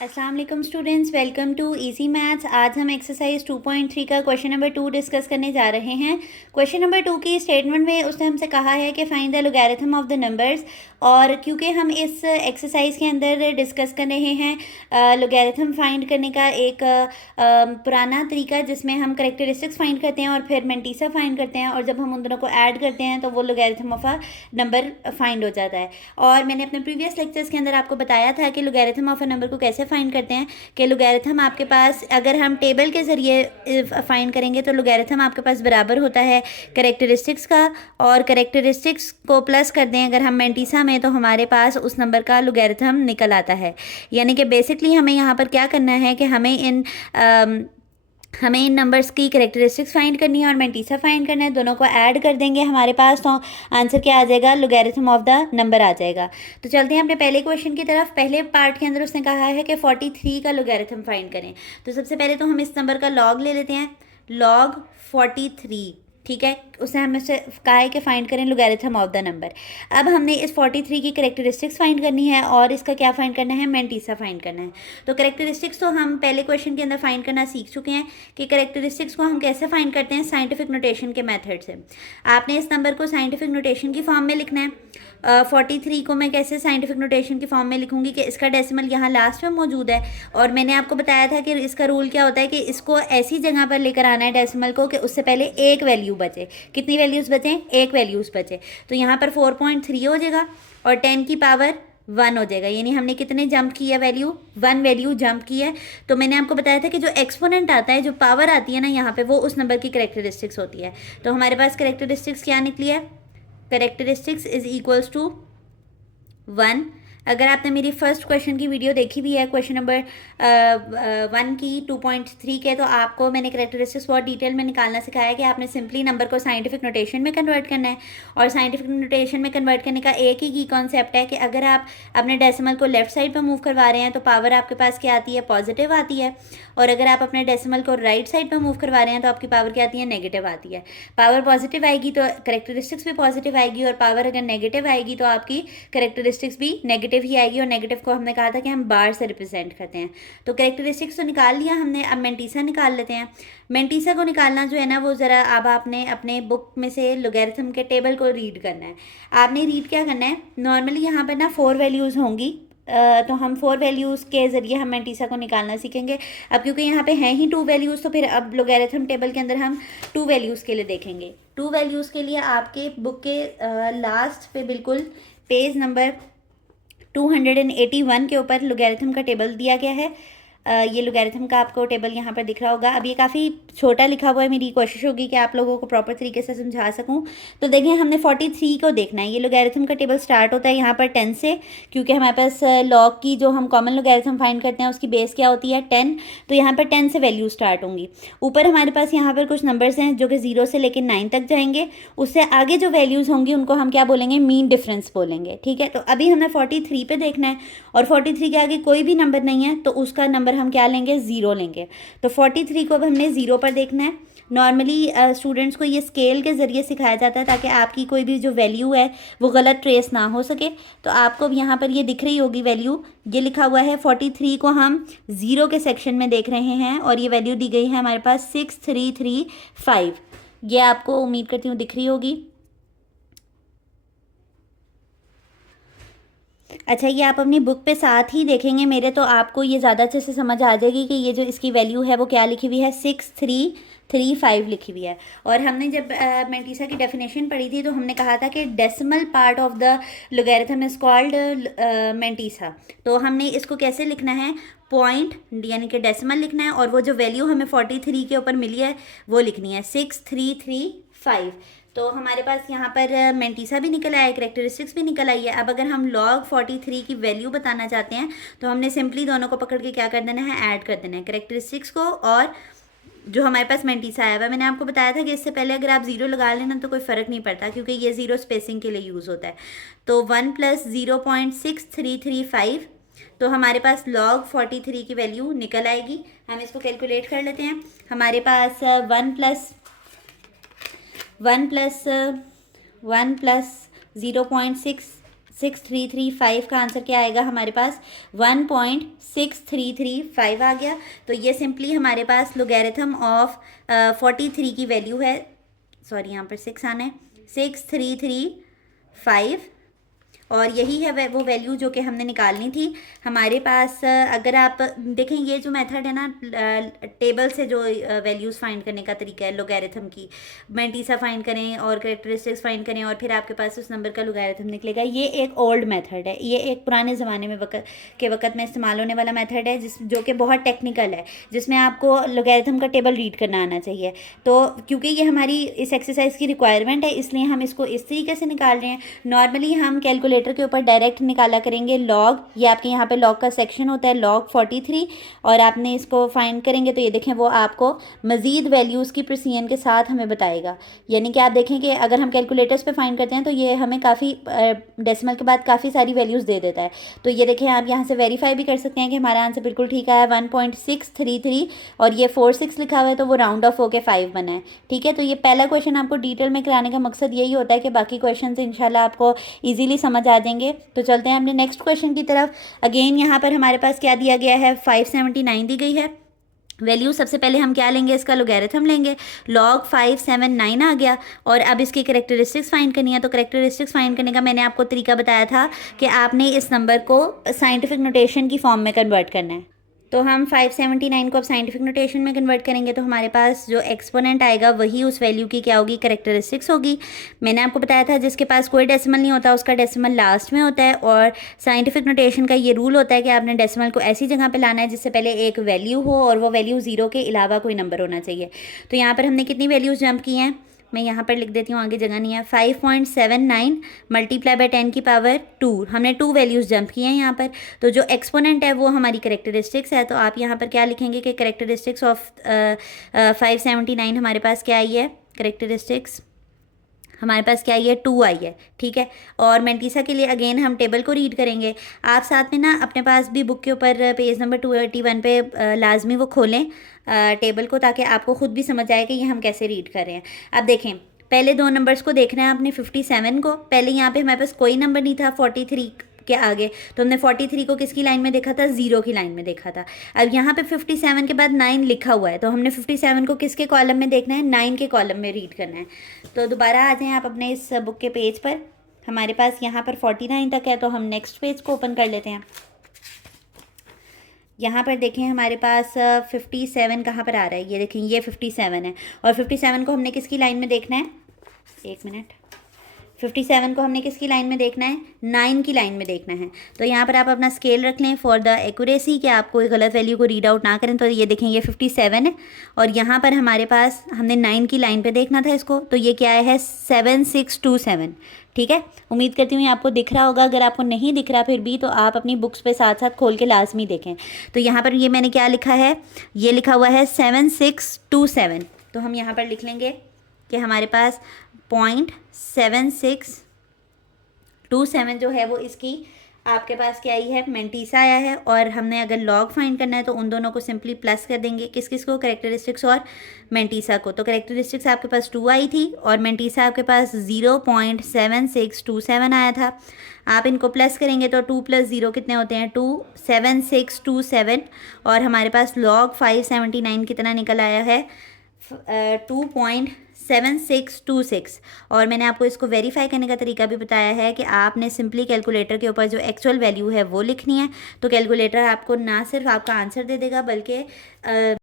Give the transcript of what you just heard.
अस्सलाम वालेकुम students, welcome to easy maths. आज हम एक्सरसाइज 2.3 का क्वेश्चन नंबर 2 डिस्कस करने जा रहे हैं। क्वेश्चन नंबर 2 की स्टेटमेंट में उसने हमसे कहा है कि find the logarithm of the numbers. और क्योंकि हम इस एक्सरसाइज के अंदर डिस्कस कर रहे हैं लोगैरिथम फाइंड करने का एक पुराना तरीका, जिसमें हम करेक्टरिस्टिक्स फाइंड करते हैं और फिर मेंटीसा फाइंड करते हैं, और जब हम उन दोनों को ऐड करते हैं तो वो logarithm of a number find हो जाता है। और मैंने अपने प्रीवियस लेक्चर्स के अंदर आपको बताया था कि लोगैरिथम ऑफ अ नंबर को कैसे फाइंड करते हैं। कि लोगैरिथम आपके पास, अगर हम टेबल के ज़रिए फाइंड करेंगे तो लोगैरिथम आपके पास बराबर होता है करेक्टरिस्टिक्स का, और करेक्टरिस्टिक्स को प्लस कर दें अगर हम मेंटीसा में, तो हमारे पास उस नंबर का लोगैरिथम निकल आता है। यानी कि बेसिकली हमें यहाँ पर क्या करना है कि हमें इन नंबर्स की करेक्टरिस्टिक्स फाइंड करनी है और मेंटीसा फाइंड करना है। दोनों को ऐड कर देंगे हमारे पास, तो आंसर क्या आ जाएगा? लोगैरिथम ऑफ द नंबर आ जाएगा। तो चलते हैं अपने पहले क्वेश्चन की तरफ। पहले पार्ट के अंदर उसने कहा है कि 43 का लोगैरिथम फाइंड करें। तो सबसे पहले तो हम इस नंबर का लॉग ले लेते हैं, लॉग 43। ठीक है, उसने हमें से कहा है कि फाइंड करें लोगैरिथम ऑफ द नंबर। अब हमने इस 43 की करेक्टरिस्टिक्स फाइंड करनी है और इसका क्या फाइंड करना है? मेंटीसा फाइंड करना है। तो करेक्टरिस्टिक्स तो हम पहले क्वेश्चन के अंदर फाइंड करना सीख चुके हैं कि करेक्टरिस्टिक्स को हम कैसे फाइंड करते हैं, साइंटिफिक नोटेशन के मेथड से। आपने इस नंबर को साइंटिफिक नोटेशन की फॉर्म में लिखना है। 43 को मैं कैसे साइंटिफिक नोटेशन की फॉर्म में लिखूंगी कि इसका डेसिमल यहाँ लास्ट में मौजूद है, और मैंने आपको बताया था कि इसका रूल क्या होता है कि इसको ऐसी जगह पर लेकर आना है डेसिमल को कि उससे पहले एक वैल्यू बचे। कितनी वैल्यूज़ बचें? एक वैल्यूज़ बचे। तो यहाँ पर 4.3 हो जाएगा और 10 की पावर 1 हो जाएगा। यानी हमने कितने जंप किया? वैल्यू 1 वैल्यू जंप की है। तो मैंने आपको बताया था कि जो एक्सपोनेंट आता है, जो पावर आती है ना यहाँ पे, वो उस नंबर की करेक्टरिस्टिक्स होती है। तो हमारे पास करेक्टरिस्टिक्स क्या निकली है? Characteristics is equals to 1। अगर आपने मेरी फर्स्ट क्वेश्चन की वीडियो देखी भी है, क्वेश्चन नंबर 1 की 2.3 के, तो आपको मैंने करेक्टरिस्टिक्स बहुत डिटेल में निकालना सिखाया कि आपने सिंपली नंबर को साइंटिफिक नोटेशन में कन्वर्ट करना है। और साइंटिफिक नोटेशन में कन्वर्ट करने का एक ही की कॉन्सेप्ट है कि अगर आप अपने डेसिमल को लेफ्ट साइड पर मूव करवा रहे हैं तो पावर आपके पास क्या आती है? पॉजिटिव आती है। और अगर आप अपने डेसिमल को राइट साइड पर मूव करवा रहे हैं तो आपकी पावर क्या आती है? नेगेटिव आती है। पावर पॉजिटिव आएगी तो करेक्टरिस्टिक्स भी पॉजिटिव आएगी, और पावर अगर नेगेटिव आएगी तो आपकी करेक्टरिस्टिक्स भी नेगेटिव ही आएगी। और नेगेटिव को हमने कहा था कि हम बार से रिप्रेजेंट करते हैं। तो करेक्टरिस्टिक्स तो निकाल लिया हमने, अब मेंटीसा निकाल लेते हैं। मेंटीसा को निकालना जो है ना, वो ज़रा अब आपने अपने बुक में से लोगैरिथम के टेबल को रीड करना है। आपने रीड क्या करना है? नॉर्मली यहाँ पर ना 4 वैल्यूज़ होंगी, तो हम 4 वैल्यूज़ के ज़रिए हम मेंटीसा को निकालना सीखेंगे। अब क्योंकि यहाँ पे हैं ही 2 वैल्यूज़, तो फिर अब लोगैरिथम टेबल के अंदर हम 2 वैल्यूज़ के लिए देखेंगे। 2 वैल्यूज़ के लिए आपके बुक के लास्ट पे बिल्कुल पेज नंबर 281 के ऊपर लोगैरिथम का टेबल दिया गया है। ये लोगैरिथम का आपको टेबल यहाँ पर दिख रहा होगा। अब ये काफ़ी छोटा लिखा हुआ है, मेरी कोशिश होगी कि आप लोगों को प्रॉपर तरीके से समझा सकूँ। तो देखें, हमने 43 को देखना है। ये लोगैरिथम का टेबल स्टार्ट होता है यहाँ पर 10 से, क्योंकि हमारे पास लॉग की जो हम कॉमन लोगैरिथम फाइंड करते हैं उसकी बेस क्या होती है? 10। तो यहाँ पर 10 से वैल्यू स्टार्ट होंगी। ऊपर हमारे पास यहाँ पर कुछ नंबर्स हैं जो कि 0 से लेकर 9 तक जाएंगे। उससे आगे जो वैल्यूज़ होंगी उनको हम क्या बोलेंगे? मीन डिफरेंस बोलेंगे। ठीक है, तो अभी हमें 43 पे देखना है, और 43 के आगे कोई भी नंबर नहीं है तो उसका नंबर हम क्या लेंगे? 0 लेंगे। तो 43 को अब हमने 0 पर देखना है। नॉर्मली स्टूडेंट्स को ये स्केल के ज़रिए सिखाया जाता है ताकि आपकी कोई भी जो वैल्यू है वो गलत ट्रेस ना हो सके। तो आपको अब यहाँ पर ये दिख रही होगी वैल्यू, ये लिखा हुआ है 43 को हम 0 के सेक्शन में देख रहे हैं, और ये वैल्यू दी गई है हमारे पास 6335। ये आपको उम्मीद करती हूँ दिख रही होगी। अच्छा, ये आप अपनी बुक पे साथ ही देखेंगे मेरे, तो आपको ये ज़्यादा अच्छे से समझ आ जाएगी कि ये जो इसकी वैल्यू है वो क्या लिखी हुई है? 6335 लिखी हुई है। और हमने जब मेंटीसा की डेफिनेशन पढ़ी थी तो हमने कहा था कि decimal part of the logarithm is called mantissa. तो हमने इसको कैसे लिखना है? पॉइंट यानी कि डेसिमल लिखना है, और वो जो वैल्यू हमें 43 के ऊपर मिली है वो लिखनी है 6335। तो हमारे पास यहाँ पर मेंटीसा भी निकल आया है, करेक्टरिस्टिक्स भी निकल आई है। अब अगर हम लॉग 43 की वैल्यू बताना चाहते हैं तो हमने सिंपली दोनों को पकड़ के क्या कर देना है? ऐड कर देना है, करेक्टरिस्टिक्स को और जो हमारे पास मेंटीसा आया हुआ है। मैंने आपको बताया था कि इससे पहले अगर आप 0 लगा लेना तो कोई फ़र्क नहीं पड़ता, क्योंकि ये 0 स्पेसिंग के लिए यूज़ होता है। तो 1 + 0.6335, तो हमारे पास लॉग 43 की वैल्यू निकल आएगी। हम इसको कैलकुलेट कर लेते हैं। हमारे पास 1 + 0.6335 6335 का आंसर क्या आएगा हमारे पास 1.6335 आ गया। तो ये सिंपली हमारे पास लोगैरिथम ऑफ 43 की वैल्यू है, सॉरी यहाँ पर 6 आना है, 6335, और यही है वो वैल्यू जो कि हमने निकालनी थी हमारे पास। अगर आप देखें ये जो मेथड है ना टेबल से जो वैल्यूज़ फाइंड करने का तरीका है लोगैरिथम की, मेंटीसा फाइंड करें और कैरेक्टरिस्टिक्स फाइंड करें और फिर आपके पास उस नंबर का लोगैरिथम निकलेगा। ये एक ओल्ड मेथड है, ये एक पुराने ज़माने में वक्त में इस्तेमाल होने वाला मेथड है जो कि बहुत टेक्निकल है, जिसमें आपको लोगैरिथम का टेबल रीड करना आना चाहिए। तो क्योंकि ये हमारी इस एक्सरसाइज की रिक्वायरमेंट है इसलिए हम इसको इस तरीके से निकाल रहे हैं। नॉर्मली हम कैलकुलेटर के ऊपर डायरेक्ट निकाला करेंगे लॉग, ये आपके यहाँ पे लॉग का सेक्शन होता है log 43, और आपने इसको फाइंड करेंगे तो ये देखें वो आपको मज़ीद वैल्यूज़ की प्रिसीजन के साथ हमें बताएगा। यानी कि आप देखें कि अगर हम कैलकुलेटर्स पे फाइंड करते हैं तो ये हमें काफ़ी डेसिमल के बाद काफ़ी सारी वैल्यूज़ दे देता है। तो ये देखें आप यहाँ से वेरीफाई भी कर सकते हैं कि हमारा आंसर बिल्कुल ठीक आया 1.633, और ये 46 लिखा हुआ है तो वो राउंड ऑफ होकर 5 बना है। ठीक है, तो ये पहला क्वेश्चन आपको डिटेल में कराने का मकसद यही होता है कि बाकी क्वेश्चन इंशाल्लाह आपको ईजिली समझ आ जाएंगे। तो चलते हैं अपने नेक्स्ट क्वेश्चन की तरफ। अगेन यहाँ पर हमारे पास क्या दिया गया है, 579 दी गई है वैल्यू। सबसे पहले हम क्या लेंगे, इसका लोगैरिथम लेंगे, log 579 आ गया, और अब इसकी कैरेक्टरिस्टिक्स फाइंड करनी है। तो कैरेक्टरिस्टिक्स फाइंड करने का मैंने आपको तरीका बताया था कि आपने इस नंबर को साइंटिफिक नोटेशन की फॉर्म में कन्वर्ट करना है। तो हम 579 को अब साइंटिफिक नोटेशन में कन्वर्ट करेंगे तो हमारे पास जो एक्सपोनेंट आएगा वही उस वैल्यू की क्या होगी, कैरेक्टरिस्टिक्स होगी। मैंने आपको बताया था जिसके पास कोई डेसिमल नहीं होता उसका डेसिमल लास्ट में होता है, और साइंटिफिक नोटेशन का ये रूल होता है कि आपने डेसिमल को ऐसी जगह पे लाना है जिससे पहले एक वैल्यू हो और वो वैल्यू 0 के अलावा कोई नंबर होना चाहिए। तो यहाँ पर हमने कितनी वैल्यूज़ जंप की हैं, मैं यहाँ पर लिख देती हूँ, आगे जगह नहीं है। 5.79 मल्टीप्लाई बाय 10 की पावर 2, हमने 2 वैल्यूज़ जंप की हैं यहाँ पर। तो जो एक्सपोनेंट है वो हमारी कैरेक्टरिस्टिक्स है, तो आप यहाँ पर क्या लिखेंगे कि कैरेक्टरिस्टिक्स ऑफ 579 हमारे पास क्या आई है, कैरेक्टरिस्टिक्स हमारे पास क्या आई है, 2 आई है। ठीक है, और मेंटीसा के लिए अगेन हम टेबल को रीड करेंगे। आप साथ में ना अपने पास भी बुक के ऊपर पेज नंबर 281 पे लाजमी वो खोलें टेबल को, ताकि आपको ख़ुद भी समझ आए कि ये हम कैसे रीड कर रहे हैं। अब देखें, पहले 2 नंबर्स को देखना है आपने, 57 को। पहले यहाँ पे हमारे पास कोई नंबर नहीं था 43 के आगे, तो हमने 43 को किसकी लाइन में देखा था, 0 की लाइन में देखा था। अब यहाँ पे 57 के बाद 9 लिखा हुआ है, तो हमने 57 को किसके कॉलम में देखना है, 9 के कॉलम में रीड करना है। तो दोबारा आ जाएं आप अपने इस बुक के पेज पर। हमारे पास यहाँ पर 49 तक है, तो हम नेक्स्ट पेज को ओपन कर लेते हैं। यहाँ पर देखें हमारे पास 57 कहाँ पर आ रहा है, ये देखें ये 57 है, और 57 को हमने किसकी लाइन में देखना है, एक मिनट, 57 को हमने किसकी लाइन में देखना है, 9 की लाइन में देखना है। तो यहाँ पर आप अपना स्केल रख लें फॉर द एक्यूरेसी कि आप कोई गलत वैल्यू को रीड आउट ना करें। तो ये देखें ये 57 है, और यहाँ पर हमारे पास हमने 9 की लाइन पे देखना था इसको, तो ये क्या है 7627। ठीक है, उम्मीद करती हूँ ये आपको दिख रहा होगा। अगर आपको नहीं दिख रहा फिर भी तो आप अपनी बुक्स पे साथ साथ खोल के लाजमी देखें। तो यहाँ पर ये मैंने क्या लिखा है, ये लिखा हुआ है 7627। तो हम यहाँ पर लिख लेंगे कि हमारे पास 0.7627 जो है वो इसकी आपके पास क्या आई है, मेंटीसा आया है। और हमने अगर लॉग फाइंड करना है तो उन दोनों को सिंपली प्लस कर देंगे, किस किस को, कैरेक्टरिस्टिक्स और मेंटीसा को। तो कैरेक्टरिस्टिक्स आपके पास 2 आई थी और मेंटीसा आपके पास 0.7627 आया था। आप इनको प्लस करेंगे तो 2 + 0 कितने होते हैं, 2, 7627, और हमारे पास log 579 कितना निकल आया है, 2.7626। और मैंने आपको इसको वेरीफाई करने का तरीका भी बताया है कि आपने सिंपली कैलकुलेटर के ऊपर जो एक्चुअल वैल्यू है वो लिखनी है। तो कैलकुलेटर आपको ना सिर्फ आपका आंसर दे देगा बल्कि